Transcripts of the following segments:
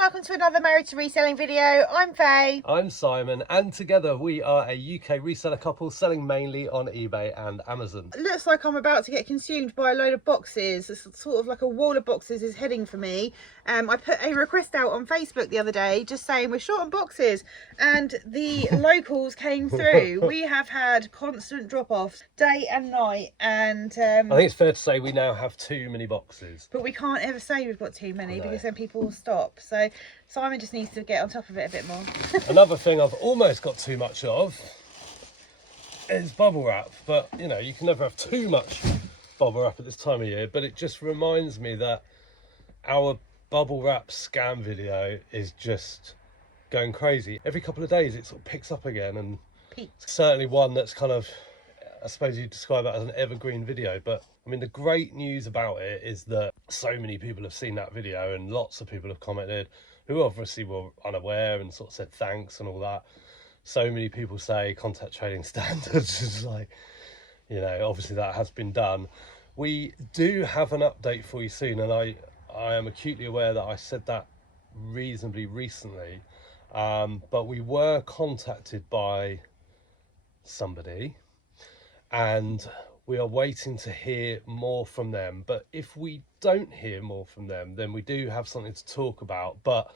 welcome to another Married to Reselling video. I'm Faye. I'm Simon, and together we are a UK reseller couple selling mainly on eBay and Amazon. It looks like I'm about to get consumed by a load of boxes. It's sort of like a wall of boxes is heading for me. I put a request out on Facebook the other day just saying we're short on boxes, and the locals came through. We have had constant drop-offs day and night, and I think it's fair to say we now have too many boxes. but we can't ever say we've got too many because then people will stop. So Simon just needs to get on top of it a bit more. Another thing I've almost got too much of is bubble wrap, but you know, you can never have too much bubble wrap at this time of year. But it just reminds me that our bubble wrap scam video is just going crazy. Every couple of days it sort of picks up again, and it's certainly one that's kind of, I suppose you'd describe it as an evergreen video. But I mean, the great news about it is that so many people have seen that video, and lots of people have commented who obviously were unaware and sort of said thanks and all that. So many people say contact trading standards is like, you know, obviously that has been done. We do have an update for you soon, and I am acutely aware that I said that reasonably recently, but we were contacted by somebody and we are waiting to hear more from them. But if we don't hear more from them, then we do have something to talk about, but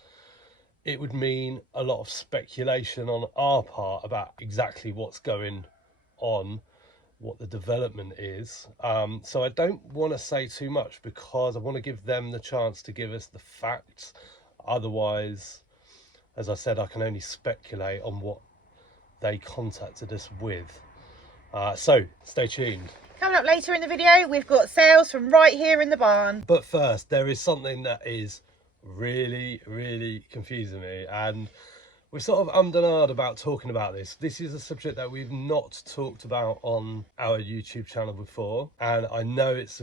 it would mean a lot of speculation on our part about exactly what's going on, what the development is. So I don't want to say too much because I want to give them the chance to give us the facts. Otherwise, as I said, I can only speculate on what they contacted us with. So stay tuned. Coming up later in the video, we've got sales from right here in the barn. But first, there is something that is really confusing me, and we're sort of ummed and ahed about talking about this. This is a subject that we've not talked about on our YouTube channel before, and I know it's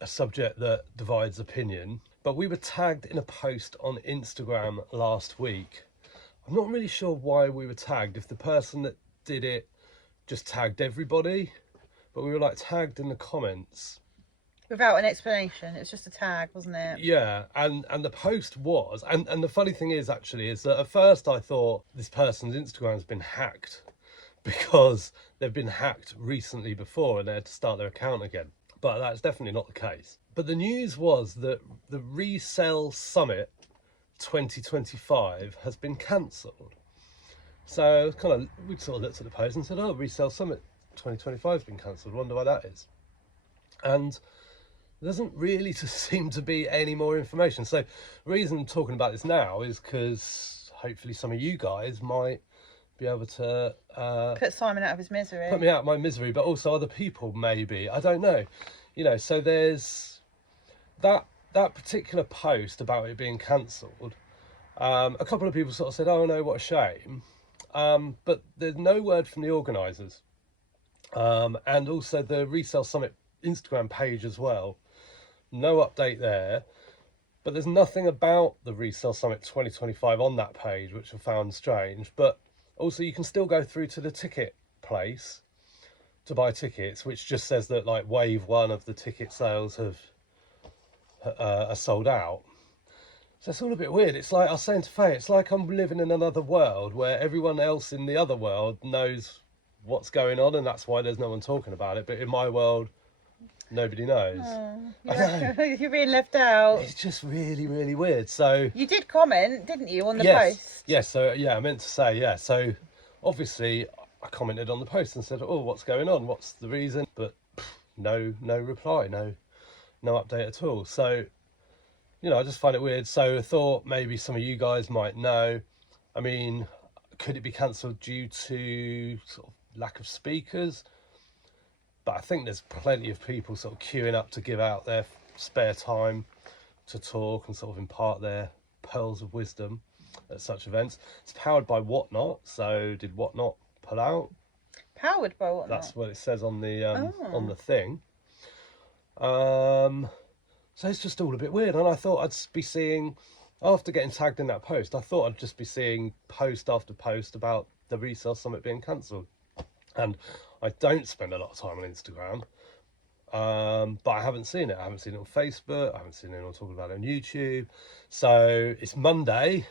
a subject that divides opinion, but we were tagged in a post on Instagram last week. I'm not really sure why we were tagged, if the person that did it just tagged everybody, but we were like tagged in the comments Without an explanation. It was just a tag, wasn't it? Yeah, and the post was, and the funny thing is actually, is that at first I thought this person's Instagram's been hacked because they've been hacked recently before and they had to start their account again. But that's definitely not the case. But the news was that the RESELL Summit 2025 has been cancelled. So we sort of looked at the post and said, oh, RESELL Summit 2025 has been cancelled. Wonder why that is. And there doesn't really seem to be any more information. So the reason I'm talking about this now is because hopefully some of you guys might be able to put Simon out of his misery. Put me out of my misery, but also other people maybe. I don't know. You know, so there's that particular post about it being cancelled. A couple of people sort of said, oh no, what a shame. But there's no word from the organisers. And also the RESELL Summit Instagram page as well. No update there, but there's nothing about the RESELL Summit 2025 on that page, which I found strange. But also you can still go through to the ticket place to buy tickets, which just says that like wave one of the ticket sales are sold out. So it's all a bit weird. It's like I was saying to Faye, it's like I'm living in another world where everyone else in the other world knows what's going on, and that's why there's no one talking about it. But in my world, nobody knows. You're being left out. It's just really weird. So you did comment, didn't you, on the post? Yes. So yeah, I meant to say, yeah. So obviously I commented on the post and said, oh, what's going on? What's the reason? But no reply, no update at all. So, you know, I just find it weird. So I thought maybe some of you guys might know. I mean, could it be cancelled due to sort of lack of speakers? But I think there's plenty of people sort of queuing up to give out their spare time to talk and sort of impart their pearls of wisdom at such events. It's powered by Whatnot. So did Whatnot pull out? Powered by Whatnot? That's what it says on the thing. So it's just all a bit weird. And I thought I'd be seeing, after getting tagged in that post, I thought I'd just be seeing post after post about the RESELL Summit being cancelled. And I don't spend a lot of time on Instagram. but I haven't seen it. I haven't seen it on Facebook. I haven't seen anyone talking about it on YouTube. So it's Monday,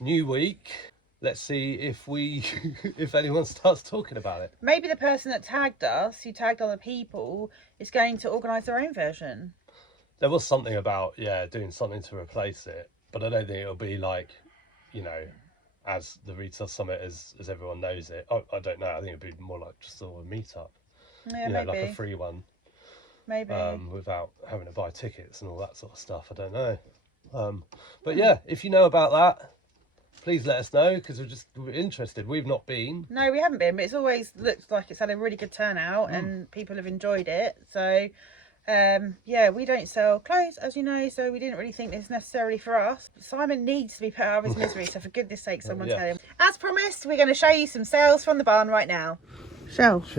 new week. Let's see if if anyone starts talking about it. Maybe the person that tagged us, who tagged other people, is going to organise their own version. There was something about, doing something to replace it, but I don't think it'll be like, as the Retail Summit as everyone knows it. I don't know. I think it'd be more like just a meetup. Yeah, maybe. Like a free one. Maybe. Without having to buy tickets and all that sort of stuff. I don't know. But yeah, if you know about that, please let us know, because we're interested. We've not been. No, we haven't been, but it's always looked like it's had a really good turnout and people have enjoyed it. So, we don't sell clothes, as you know, so we didn't really think it's necessarily for us. Simon needs to be put out of his misery, so for goodness sake, someone tell him. As promised, we're going to show you some sales from the barn right now. Shelf.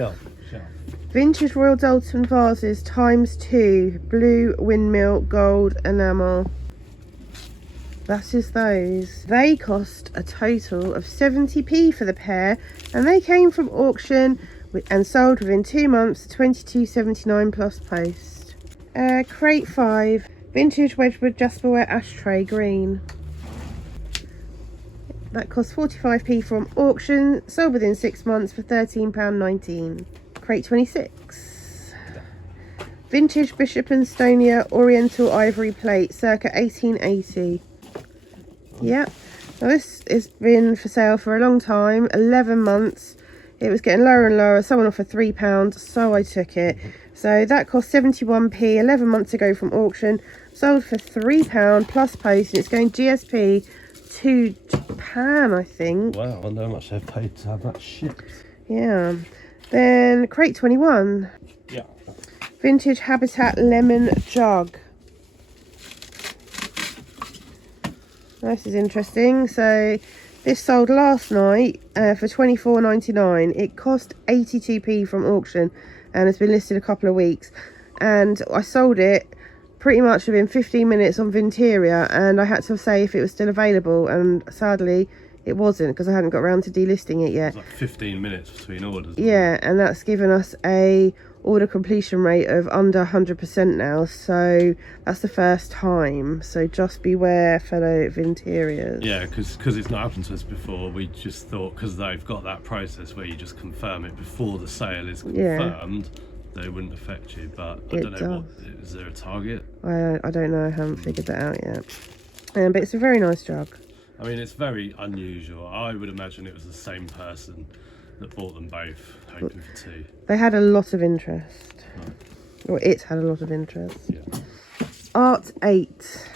Vintage Royal Dalton vases ×2, blue windmill, gold enamel. That is those. They cost a total of 70p for the pair, and they came from auction and sold within 2 months, 22.79 plus post. Crate 5, vintage Wedgwood Jasperware ashtray, green. That cost 45p from auction, sold within 6 months for £13.19. Crate 26. Vintage Bishop and Stonia Oriental Ivory Plate, circa 1880. Yep. Now this has been for sale for a long time, 11 months. It was getting lower and lower. Someone offered £3, so I took it. So that cost 71p 11 months ago from auction, sold for £3 plus post, and it's going GSP to Japan, I think. Wow, I wonder how much they've paid to have that shipped. Yeah. Then crate 21. Yeah. Vintage Habitat lemon jug. This is interesting. So this sold last night for £24.99. It cost 82p from auction and has been listed a couple of weeks. And I sold it pretty much within 15 minutes on Vinteria, and I had to say if it was still available, and sadly it wasn't, because I hadn't got around to delisting it yet. It's like 15 minutes between orders. Yeah, and that's given us a order completion rate of under 100% now, so that's the first time, so just beware, fellow Vinterias. Yeah, because it's not happened to us before. We just thought, because they've got that process where you just confirm it before the sale is confirmed, they wouldn't affect you, but I don't know, is there a target? I don't know, I haven't figured that out yet. But it's a very nice jug. I mean, it's very unusual. I would imagine it was the same person that bought them both, hoping for two. They had a lot of interest. Or it had a lot of interest. Yeah. Art 8.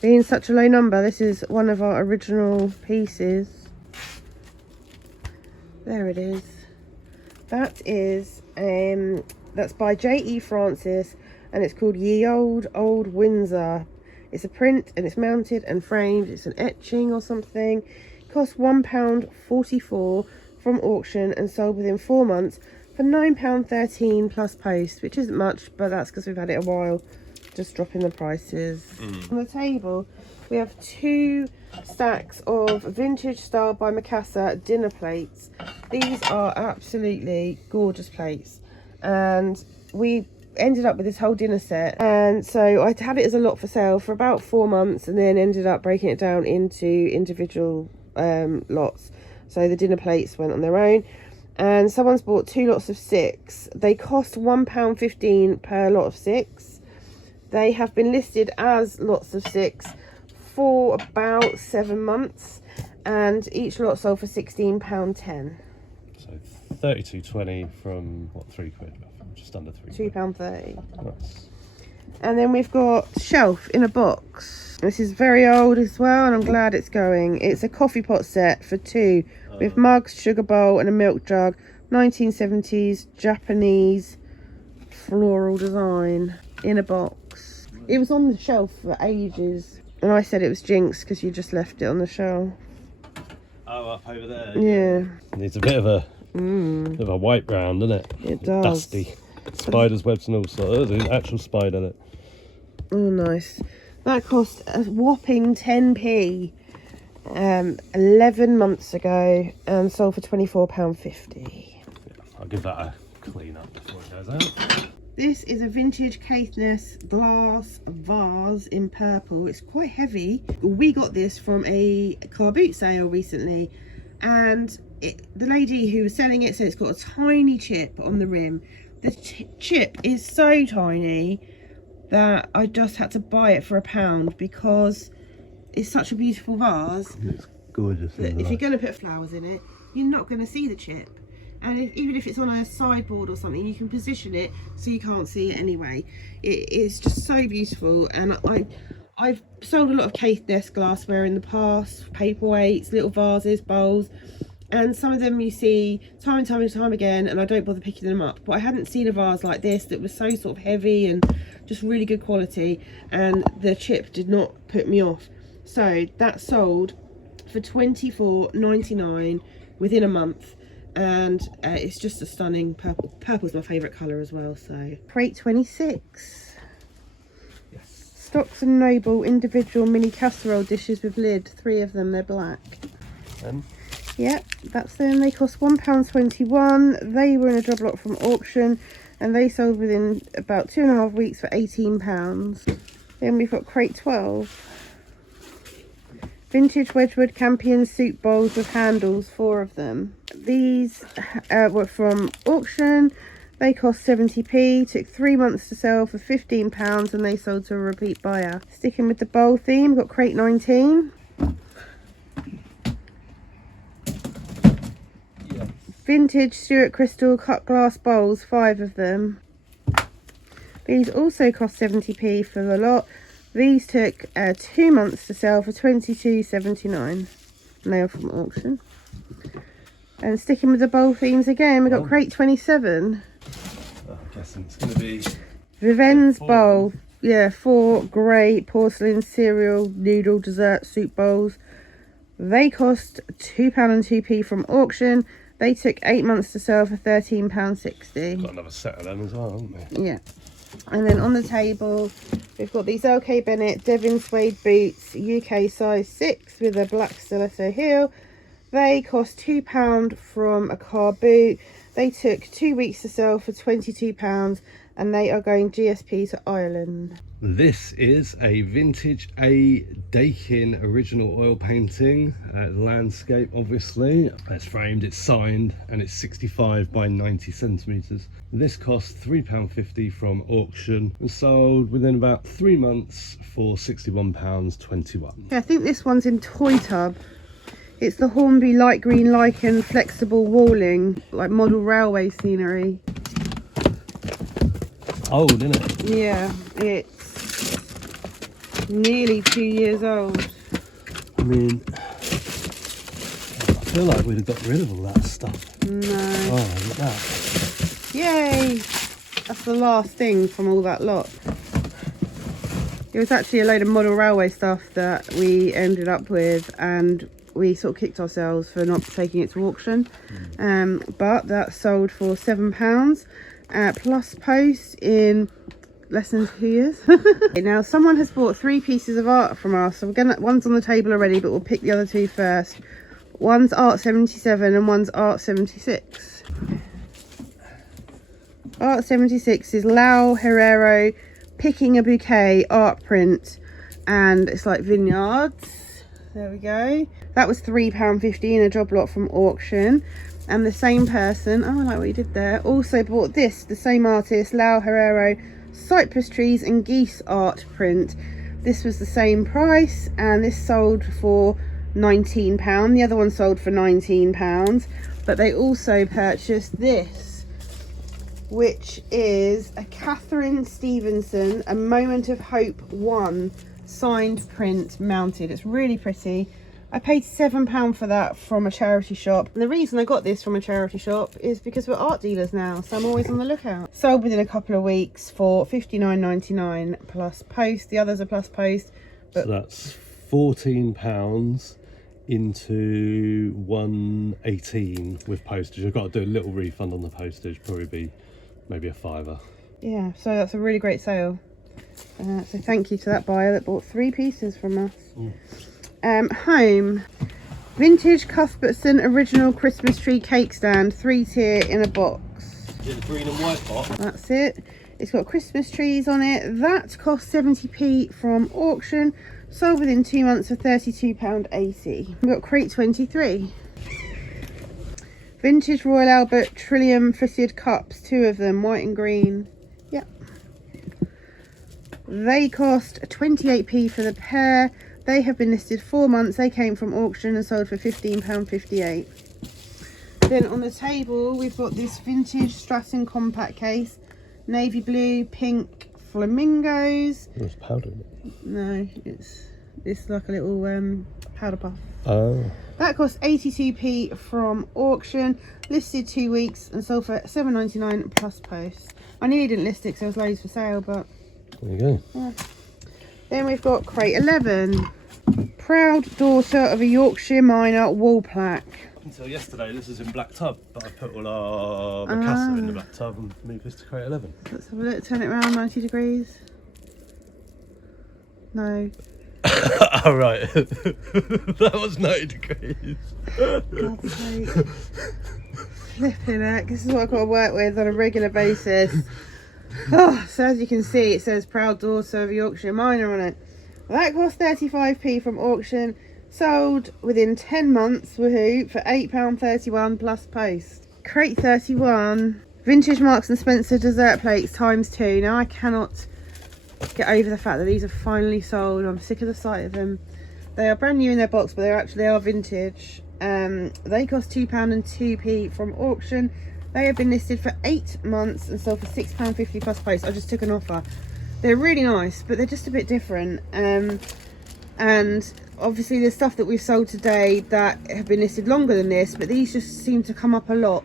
Being such a low number, this is one of our original pieces. There it is. That is, that's by J.E. Francis, and it's called Ye Old Windsor. It's a print, and it's mounted and framed. It's an etching or something. It costs £1.44 from auction and sold within 4 months for £9.13 plus post, which isn't much, but that's because we've had it a while, just dropping the prices. On the table, we have 2 stacks of vintage style by Mikasa dinner plates. These are absolutely gorgeous plates, and we ended up with this whole dinner set, and so I had it as a lot for sale for about 4 months, and then ended up breaking it down into individual lots. So the dinner plates went on their own, and someone's bought 2 lots of 6. They cost £1.15 per lot of 6. They have been listed as lots of 6 for about 7 months, and each lot sold for £16.10. So 32.20 from what, £3? Just under £3. £2.30. Nice. And then we've got Shelf in a Box. This is very old as well, and I'm glad it's going. It's a coffee pot set for 2 with mugs, sugar bowl and a milk jug. 1970s Japanese floral design in a box. It was on the shelf for ages, and I said it was jinx because you just left it on the shelf. Oh, up over there. Yeah. Needs a bit of a white brown, doesn't it? It does. Dusty. Spider's webs and all sorts. There's an actual spider in it. Oh, nice. That cost a whopping 10p 11 months ago and sold for £24.50. I'll give that a clean up before it goes out. This is a vintage Caithness glass vase in purple. It's quite heavy. We got this from a car boot sale recently, and the lady who was selling it said it's got a tiny chip on the rim. The chip is so tiny that I just had to buy it for £1 because it's such a beautiful vase. It's gorgeous. That if you're going to put flowers in it, you're not going to see the chip. And even if it's on a sideboard or something, you can position it so you can't see it anyway. It's just so beautiful. And I've sold a lot of Caithness glassware in the past, paperweights, little vases, bowls, and some of them you see time and time and time again, and I don't bother picking them up. But I hadn't seen a vase like this that was so sort of heavy and just really good quality, and the chip did not put me off. So that sold for £24.99 within a month. And it's just a stunning purple. Purple's my favourite colour as well. So crate 26. Yes. Stocks and Noble individual mini casserole dishes with lid. 3 of them. They're black. Yep, that's them. They cost £1.21. They were in a job lot from auction, and they sold within about 2.5 weeks for £18. Then we've got crate 12. Vintage Wedgwood Campion soup bowls with handles, 4 of them. These were from auction. They cost 70p. Took 3 months to sell for £15, and they sold to a repeat buyer. Sticking with the bowl theme, got crate 19. Yes. Vintage Stuart Crystal cut glass bowls, 5 of them. These also cost 70p for the lot. These took 2 months to sell for £22.79. And they are from auction. And sticking with the bowl themes again, we've got crate 27. I'm guessing it's going to be Viven's bowl. Yeah, 4 grey porcelain cereal noodle dessert soup bowls. They cost £2 and 2p from auction. They took 8 months to sell for £13.60. Got another set of them as well, haven't we? Yeah. And then on the table, we've got these LK Bennett Devon suede boots, UK size 6 with a black stiletto heel. They cost £2 from a car boot. They took 2 weeks to sell for £22, and they are going GSP to Ireland. This is a vintage A. Dakin original oil painting, landscape obviously. It's framed, it's signed, and it's 65 by 90 centimetres. This cost £3.50 from auction and sold within about 3 months for £61.21. Yeah, I think this one's in Toy Tub. It's the Hornby light green lichen flexible walling, like model railway scenery. Old, isn't it? Yeah, it's nearly 2 years old. I mean, I feel like we'd have got rid of all that stuff. No. Oh, look at that. Yay! That's the last thing from all that lot. It was actually a load of model railway stuff that we ended up with, and we sort of kicked ourselves for not taking it to auction. But that sold for £7 plus post in less than 2 years. Now someone has bought 3 pieces of art from us, so we're gonna, one's on the table already, but we'll pick the other 2 first. One's Art 77 and one's Art 76. Art 76 is Lau Herrero Picking a Bouquet art print, and it's like vineyards. There we go. That was £3.50 in a job lot from auction. And the same person, oh, I like what you did there, also bought this, the same artist, Lau Herrero, cypress trees and geese art print. This was the same price, and this sold for £19. The other one sold for £19, but they also purchased this, which is a Catherine Stevenson, A Moment of Hope 1 signed print mounted. It's really pretty. I paid £7 for that from a charity shop. And the reason I got this from a charity shop is because we're art dealers now, so I'm always on the lookout. Sold within a couple of weeks for £59.99 plus post. The others are plus post. But so that's £14 into £1.18 with postage. I've got to do a little refund on the postage, probably be maybe a £5. Yeah, so that's a really great sale. So thank you to that buyer that bought 3 pieces from us. Home, vintage Cuthbertson original Christmas tree cake stand, 3-tier in a box. Is it the green and white pot? That's it. It's got Christmas trees on it. That cost 70p from auction. Sold within 2 months for £32.80. We've got crate 23. Vintage Royal Albert Trillium fitted cups, 2 of them, white and green. Yep. They cost 28p for the pair. They have been listed 4 months. They came from auction and sold for £15.58. Then on the table we've got this vintage Stratton compact case, navy blue, pink flamingos. It's powder. No, it's like a little powder puff. Oh. That cost 82p from auction, listed 2 weeks and sold for £7.99 plus post. I nearly didn't list it because there was loads for sale, but There you go. yeah. Then we've got crate 11, proud daughter of a Yorkshire miner wall plaque. Until yesterday, this is in black tub, but I put all our Picasso in the black tub and moved this to crate 11. Let's have a look, turn it around 90 degrees. No. Oh, right. That was 90 degrees. God's sake. Flipping heck, this is what I've got to work with on a regular basis. Oh, so as you can see, it says proud daughter of a Yorkshire miner on it. Well, that cost 35p from auction. Sold within 10 months, woohoo, for £8.31 plus post. Crate 31, vintage Marks and Spencer dessert plates ×2. Now I cannot get over the fact that these are finally sold. I'm sick of the sight of them. They are brand new in their box, but they are vintage. They cost £2 and 2p from auction. They have been listed for 8 months and sold for £6.50 plus post. I just took an offer. They're really nice, but they're just a bit different. And obviously there's stuff that we've sold today that have been listed longer than this, but these just seem to come up a lot.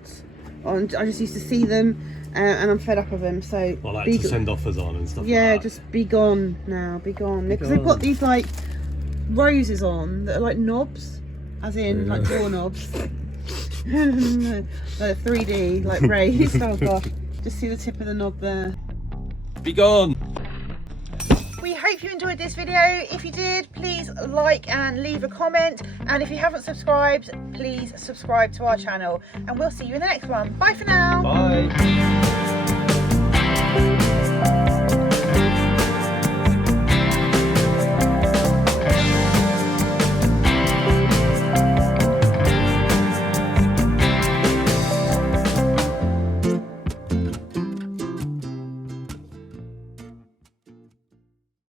I just used to see them and I'm fed up of them. So I like to send offers on and stuff yeah, like that. just be gone now, be gone. Because they've got these like roses on that are like knobs, as in like door knobs. No, 3D, like raised. Oh god, just see the tip of the knob there. Be gone! We hope you enjoyed this video. If you did, please like and leave a comment. And if you haven't subscribed, please subscribe to our channel. And we'll see you in the next one. Bye for now. Bye!